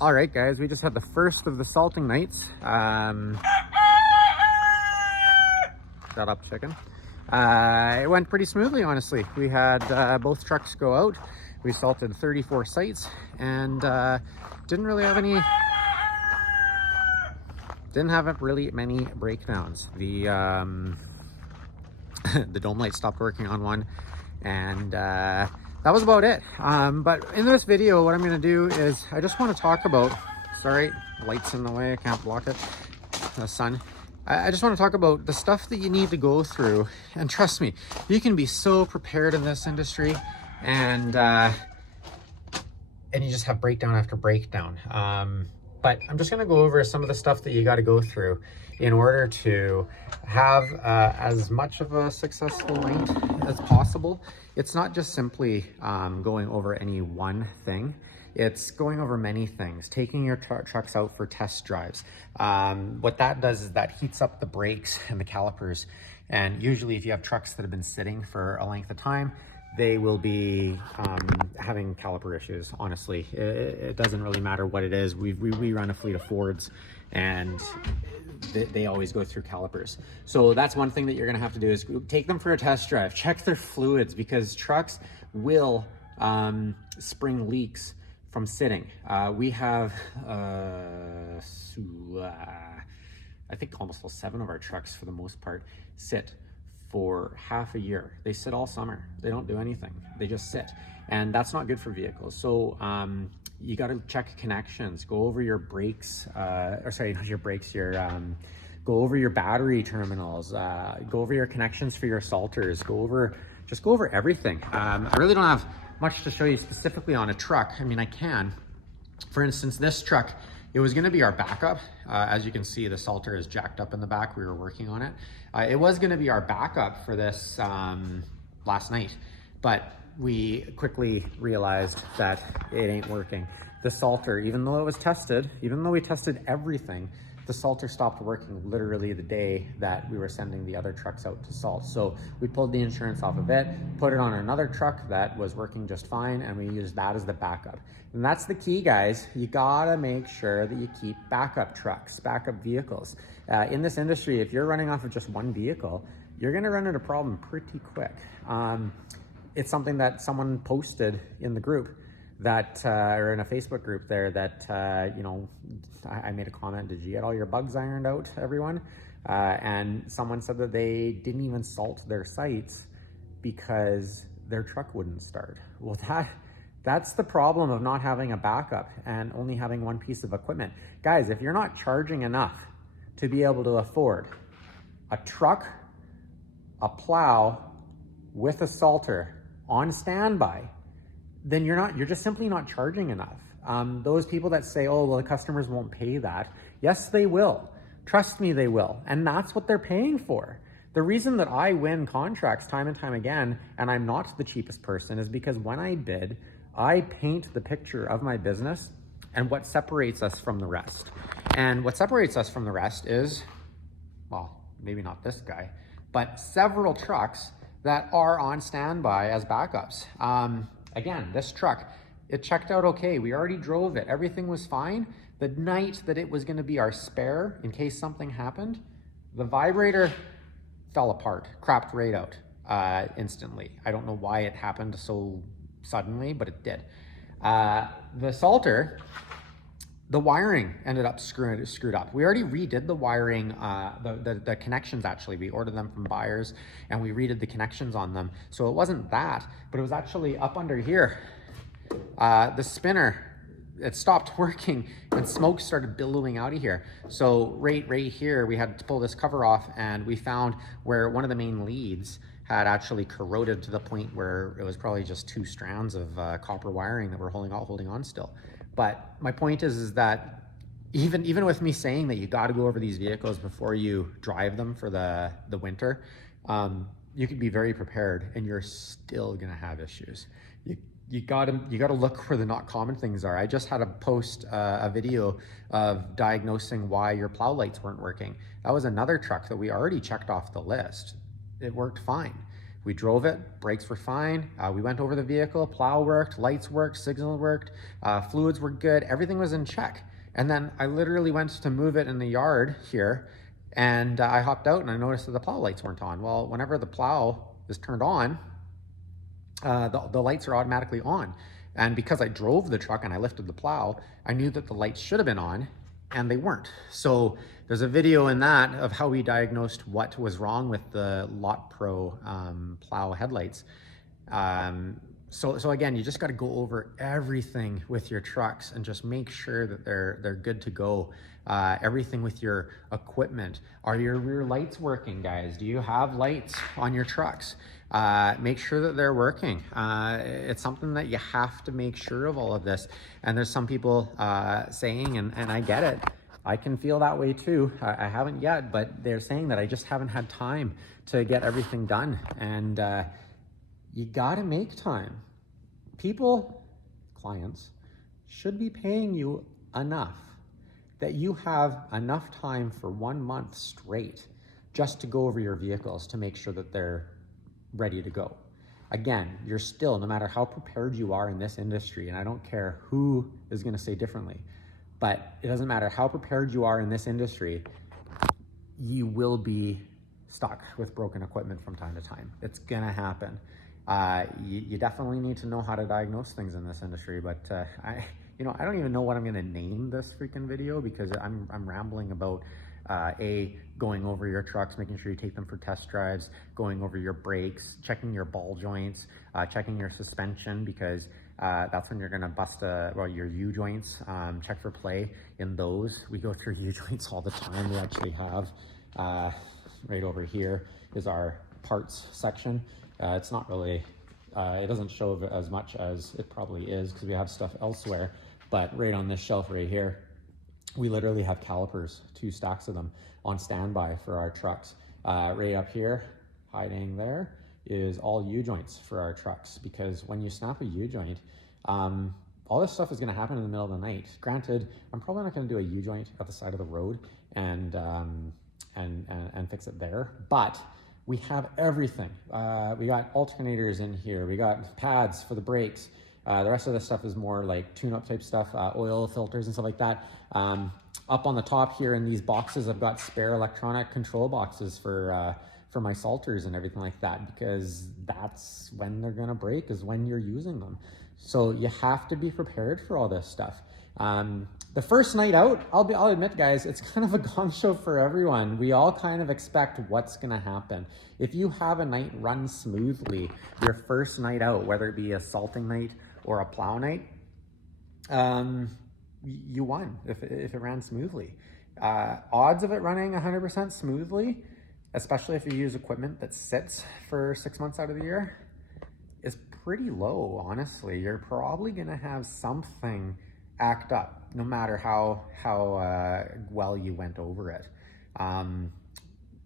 All right, guys, we just had the first of the salting nights. Shut up, chicken. It went pretty smoothly, honestly. We had both trucks go out. We salted 34 sites and didn't have really many breakdowns. The the dome light stopped working on one, and that was about it. But in this video, what I'm going to do is I just want to talk about, sorry, light's in the way, I can't block it, the sun. I just want to talk about the stuff that you need to go through. And trust me, you can be so prepared in this industry, and you just have breakdown after breakdown. But I'm just going to go over some of the stuff that you got to go through in order to have as much of a successful night as possible. It's not just simply going over any one thing. It's going over many things, taking your trucks out for test drives. What that does is that heats up the brakes and the calipers. And usually if you have trucks that have been sitting for a length of time, they will be having caliper issues. Honestly, it doesn't really matter what it is. We run a fleet of Fords, and they always go through calipers. So that's one thing that you're gonna have to do is take them for a test drive, check their fluids, because trucks will spring leaks from sitting. We have I think almost all 7 of our trucks for the most part sit for half a year. They sit all summer. They don't do anything. They just sit. And that's not good for vehicles. So you got to check connections, go over your brakes, or sorry, not your brakes, go over your battery terminals, go over your connections for your salters, just go over everything. I really don't have much to show you specifically on a truck. I mean, I can. For instance, this truck, it was going to be our backup. As you can see, the salter is jacked up in the back. We were working on it. It was going to be our backup for this last night, but we quickly realized that it ain't working. The salter, even though it was tested, even though we tested everything, the salter stopped working literally the day that we were sending the other trucks out to salt. So we pulled the insurance off of it, put it on another truck that was working just fine, and we used that as the backup. And that's the key, guys. You gotta make sure that you keep backup trucks, backup vehicles. In this industry, if you're running off of just one vehicle, you're gonna run into a problem pretty quick. It's something that someone posted in the group that, or in a Facebook group there, that, you know, I made a comment, did you get all your bugs ironed out, everyone? And someone said that they didn't even salt their sites because their truck wouldn't start. Well, that's the problem of not having a backup and only having one piece of equipment. Guys, if you're not charging enough to be able to afford a truck, a plow with a salter on standby, then you're just simply not charging enough. Those people that say, oh, well, the customers won't pay that. Yes, they will. Trust me, they will. And that's what they're paying for. The reason that I win contracts time and time again, and I'm not the cheapest person, is because when I bid, I paint the picture of my business and what separates us from the rest. And what separates us from the rest is, well, maybe not this guy, but several trucks that are on standby as backups. Again, this truck, it checked out okay. We already drove it. Everything was fine. The night that it was going to be our spare in case something happened, the vibrator fell apart, crapped right out instantly. I don't know why it happened so suddenly, but it did. The salter, the wiring ended up screwed up. We already redid the wiring, the connections actually. We ordered them from buyers and we redid the connections on them. So it wasn't that, but it was actually up under here. The spinner, it stopped working and smoke started billowing out of here. So right here, we had to pull this cover off, and we found where one of the main leads had actually corroded to the point where it was probably just 2 strands of copper wiring that were holding on still. But my point is that even with me saying that you got to go over these vehicles before you drive them for the winter, you could be very prepared, and you're still gonna have issues. You gotta look where the not common things are. I just had to post a video of diagnosing why your plow lights weren't working. That was another truck that we already checked off the list. It worked fine. We drove it, brakes were fine. We went over the vehicle, plow worked, lights worked, signal worked, fluids were good, everything was in check. And then I literally went to move it in the yard here, and I hopped out and I noticed that the plow lights weren't on. Well, whenever the plow is turned on, the lights are automatically on. And because I drove the truck and I lifted the plow, I knew that the lights should have been on, and they weren't. So there's a video in that of how we diagnosed what was wrong with the Lot Pro plow headlights. So again, you just got to go over everything with your trucks and just make sure that they're good to go. Everything with your equipment. Are your rear lights working, guys? Do you have lights on your trucks? Make sure that they're working. It's something that you have to make sure of all of this. And there's some people saying, and I get it, I can feel that way too. I haven't yet, but they're saying that I just haven't had time to get everything done. And you gotta make time. People, clients, should be paying you enough that you have enough time for 1 month straight just to go over your vehicles to make sure that they're ready to go. Again, you're still, no matter how prepared you are in this industry, and I don't care who is gonna say differently, but it doesn't matter how prepared you are in this industry, you will be stuck with broken equipment from time to time. It's gonna happen. You definitely need to know how to diagnose things in this industry, but I don't even know what I'm gonna name this freaking video, because I'm rambling about going over your trucks, making sure you take them for test drives, going over your brakes, checking your ball joints, checking your suspension, because that's when you're gonna bust your U-joints. Check for play in those. We go through U-joints all the time. We actually have, right over here is our parts section. It's not really, it doesn't show as much as it probably is because we have stuff elsewhere, but right on this shelf right here, we literally have calipers, 2 stacks of them on standby for our trucks. Right up here, hiding there, is all U-joints for our trucks, because when you snap a U-joint, all this stuff is gonna happen in the middle of the night. Granted, I'm probably not gonna do a U-joint at the side of the road and fix it there, but we have everything. We got alternators in here. We got pads for the brakes. The rest of the stuff is more like tune-up type stuff, oil filters and stuff like that. Up on the top here in these boxes, I've got spare electronic control boxes for my salters and everything like that, because that's when they're gonna break, is when you're using them. So you have to be prepared for all this stuff. The first night out, I'll admit, guys, it's kind of a gong show for everyone. We all kind of expect what's gonna happen. If you have a night run smoothly, your first night out, whether it be a salting night or a plow night, you won if it ran smoothly. Odds of it running 100% smoothly, especially if you use equipment that sits for 6 months out of the year, is pretty low, honestly. You're probably gonna have something act up, no matter how well you went over it.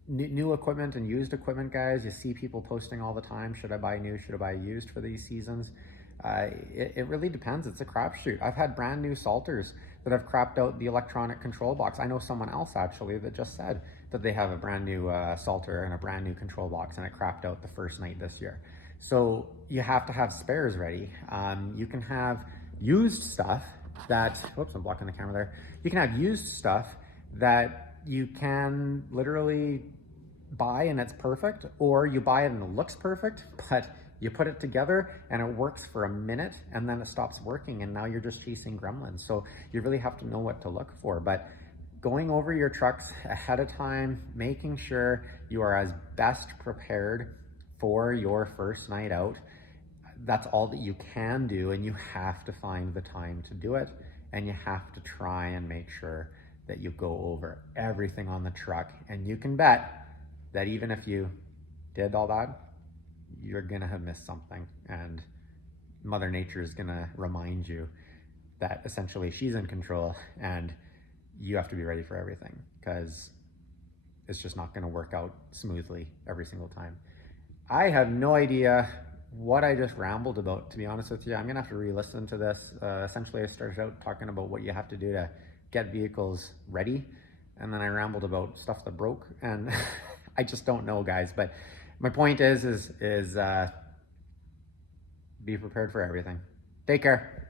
New equipment and used equipment, guys, you see people posting all the time, should I buy new, should I buy used for these seasons? It really depends. It's a crapshoot. I've had brand new salters that have crapped out the electronic control box. I know someone else actually that just said that they have a brand new salter and a brand new control box, and it crapped out the first night this year. So you have to have spares ready. You can have used stuff that, whoops, I'm blocking the camera there. You can have used stuff that you can literally buy and it's perfect, or you buy it and it looks perfect, but you put it together and it works for a minute and then it stops working, and now you're just chasing gremlins. So you really have to know what to look for. But going over your trucks ahead of time, making sure you are as best prepared for your first night out, that's all that you can do, and you have to find the time to do it, and you have to try and make sure that you go over everything on the truck. And you can bet that even if you did all that, you're gonna have missed something, and Mother Nature is gonna remind you that essentially she's in control, and you have to be ready for everything, because it's just not gonna work out smoothly every single time. I have no idea what I just rambled about, to be honest with you. I'm gonna have to re-listen to this. Essentially, I started out talking about what you have to do to get vehicles ready, and then I rambled about stuff that broke, and I just don't know, guys. But My point is be prepared for everything. Take care.